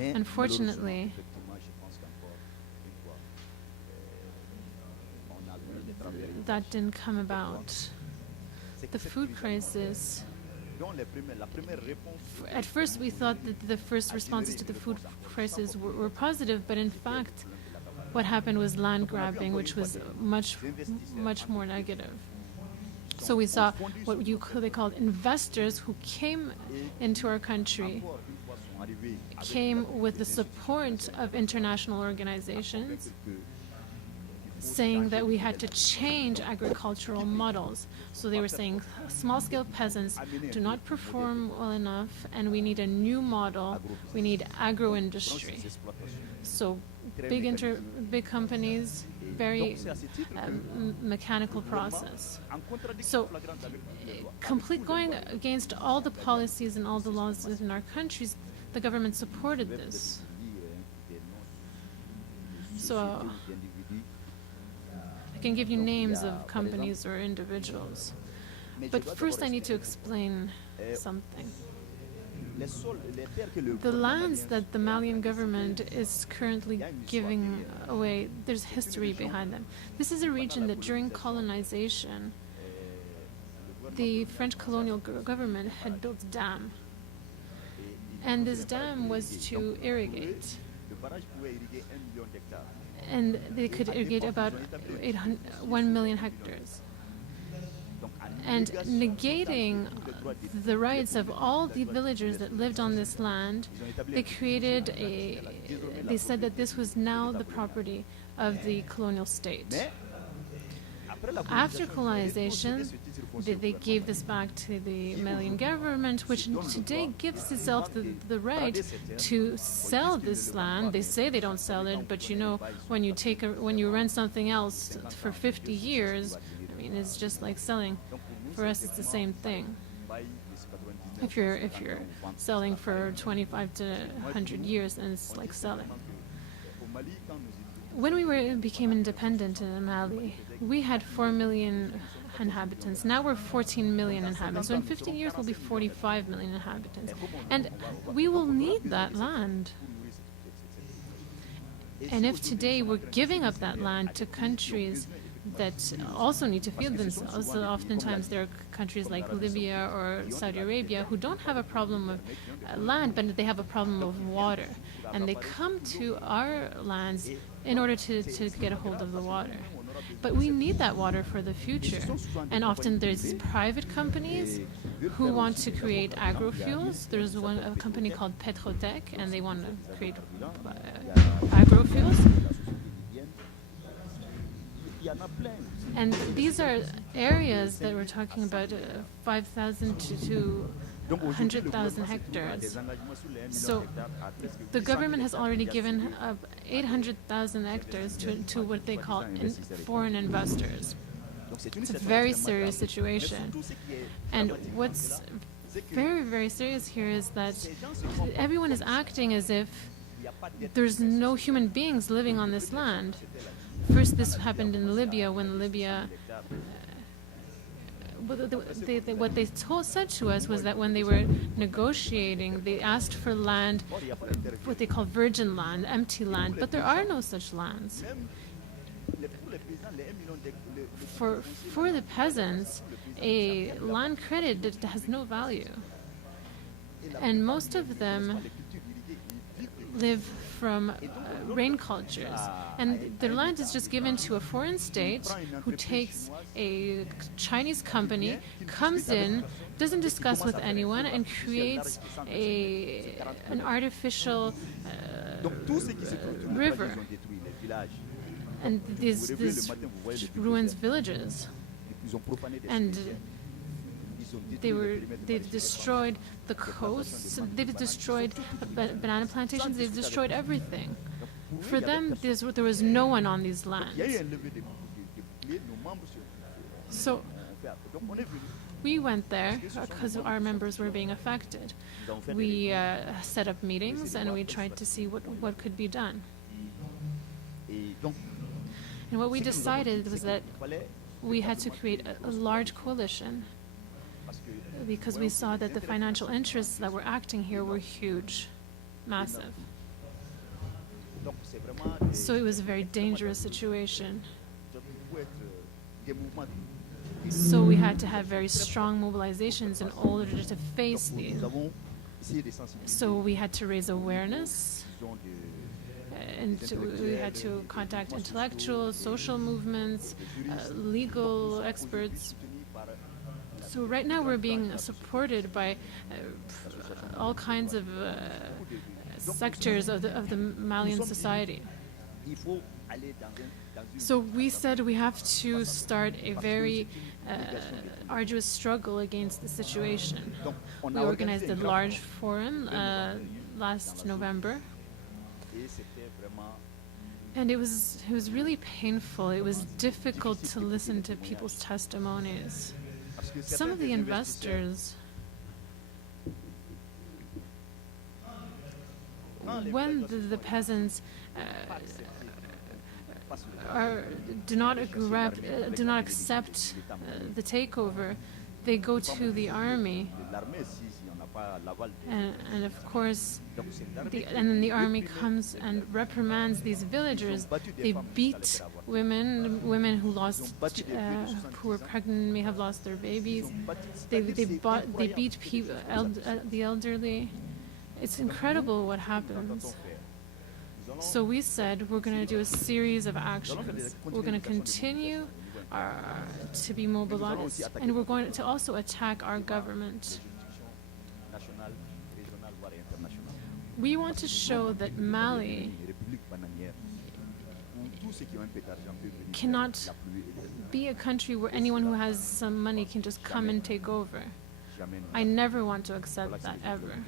Unfortunately, that didn't come about. The food crisis, at first we thought that the first responses to the food crisis were positive, but in fact what happened was land grabbing, which was much more negative. So we saw what they called investors who came into our country, came with the support of international organizations, saying that we had to change agricultural models. So they were saying small-scale peasants do not perform well enough, and we need a new model. We need agro-industry. So big companies, very mechanical process. So going against all the policies and all the laws in our countries, the government supported this. So I can give you names of companies or individuals. But first I need to explain something. The lands that the Malian government is currently giving away, there's history behind them. This is a region that during colonization, the French colonial government had built a dam. And this dam was to irrigate. And they could irrigate about 1 million hectares. And negating the rights of all the villagers that lived on this land, they said that this was now the property of the colonial state. After colonization, they gave this back to the Malian government, which today gives itself the right to sell this land. They say they don't sell it, but you know, when you rent something else for 50 years, I mean, it's just like selling. For us, it's the same thing. If you're selling for 25 to 100 years, then it's like selling. When we became independent in Mali, we had 4 million inhabitants. Now we're 14 million inhabitants. So in 15 years, we'll be 45 million inhabitants. And we will need that land. And if today we're giving up that land to countries that also need to feed themselves, so oftentimes there are countries like Libya or Saudi Arabia who don't have a problem of land, but they have a problem of water. And they come to our lands in order to get a hold of the water. But we need that water for the future. And often there's private companies who want to create agrofuels. There's a company called Petrotech, and they want to create agrofuels. And these are areas that we're talking about 5,000 to 100,000 hectares. So the government has already given up 800,000 hectares to what they call foreign investors. It's a very serious situation. And what's very, very serious here is that everyone is acting as if there's no human beings living on this land. First, this happened in Libya, when Libya... what they said to us was that when they were negotiating, they asked for land, what they call virgin land, empty land, but there are no such lands. For the peasants, a land credit has no value. And most of them live from rain cultures. And their land is just given to a foreign state who takes a Chinese company, comes in, doesn't discuss with anyone, and creates an artificial river. And this ruins villages. And they've destroyed the coasts, they've destroyed banana plantations, they've destroyed everything. For them, there was no one on these lands. So we went there because our members were being affected. We set up meetings and we tried to see what could be done. And what we decided was that we had to create a large coalition, because we saw that the financial interests that were acting here were huge, massive. So it was a very dangerous situation. So we had to have very strong mobilizations in order to face these. So we had to raise awareness, and we had to contact intellectuals, social movements, legal experts. So right now we're being supported by all kinds of sectors of the Malian society. So we said we have to start a very arduous struggle against the situation. We organized a large forum last November, and it was really painful. It was difficult to listen to people's testimonies. Some of the investors, when the peasants do not accept the takeover, they go to the army, and of course, and then the army comes and reprimands these villagers. They beat women who lost, who were pregnant, may have lost their babies. They beat people, the elderly. It's incredible what happens. So we said we're going to do a series of actions. We're going to continue to be mobilized, and we're going to also attack our government. We want to show that Mali cannot be a country where anyone who has some money can just come and take over. I never want to accept that, ever.